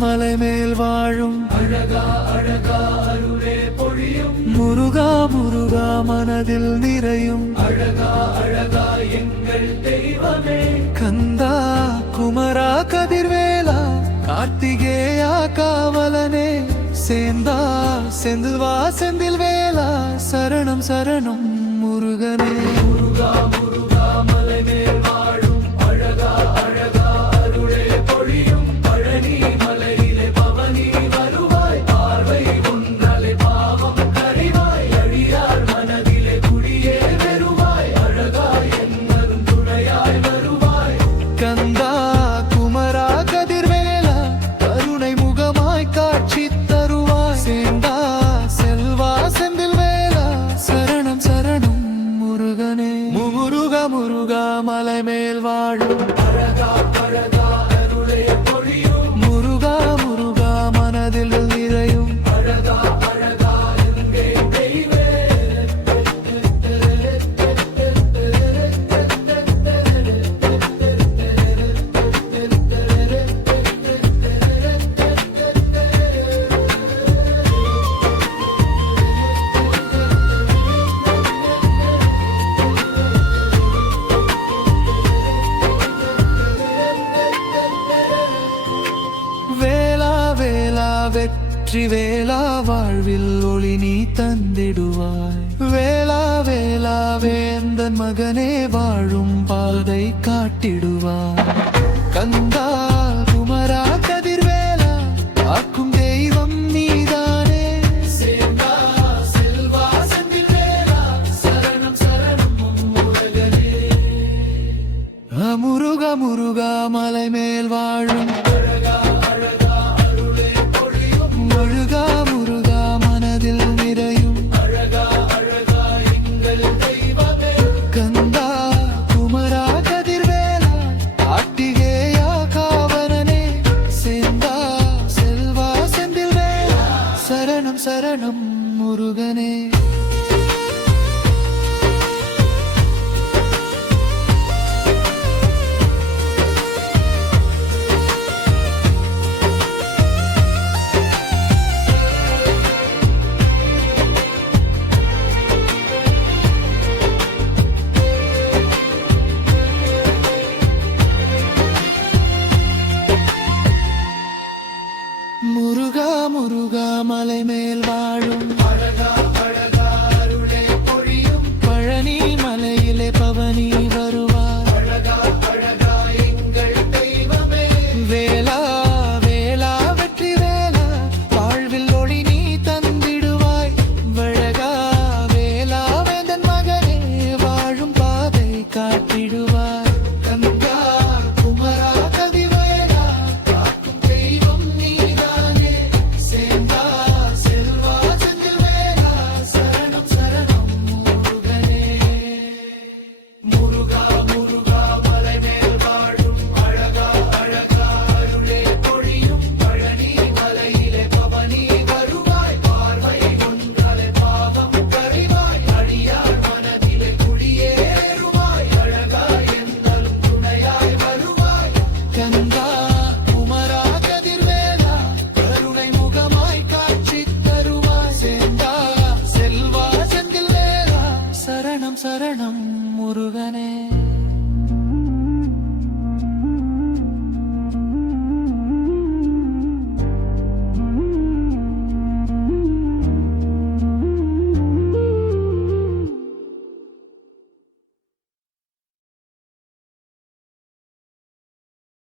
மலை மேல் வாழும் அழகா அழகா அருளே பொழியும் முருகா முருகா மனதில் நிறையும் அழகா அழகா எங்கள் தெய்வமே கந்தா குமரா கதிர்வேலா கார்த்திகேயா காவலனே சேந்தா செந்தில்வா செந்தில் வேலா சரணம் சரணம் முருகனே முருகா முருகா மலை மேல் வாழும் அழகா அழகா அருளே பொழியும் பழனி மலையிலே பவனி வருவாய் பார்வை ஒன்றலை பாவம் கறிவாய் அழியார் மனதிலே குடியே வருவாய் அழகா என்னரும் துணையாய் வருவாய் கந்தா குமரா கதிர்வேலா கருணை முகமாய் காட்சி தருவாய் சேந்தா செல்வா செந்தில் வேலா சரணம் சரணம் முருகனே முருகா முருகா மலை மேல் வாழும் அழகா அழகா அருளே பொழியும் முருகா முருகா மனதில் நிறையும் அழகா அழகா எங்கே தெய்வே வேலா வேலா வெற்றி வேலா வாழ்வில் ஒளி நீ தந்திடுவாய் வேலா வேலா வேந்தன் மகனே வாழும் பாதை காட்டிடுவாய் கந்தா குமரா கதிர்வேலா ஆக்கும் தெய்வம் நீதானே சேந்தா செல்வா செந்தில் வேலா சரணம் சரணம் முருகனே முருகா முருகா மலை மேல் வாழும் அழகா அழகா அருளே பொழியும் முருகா முருகா மனதில் நிறையும் அழகா அழகா எங்கள் தெய்வமே கந்தா குமரா கதிர்வேலா கார்த்திகேயா காவலனே சேந்தா செல்வா செந்தில் வேலா சரணம் சரணம் முருகனே முருகா முருகா மலை மேல் வா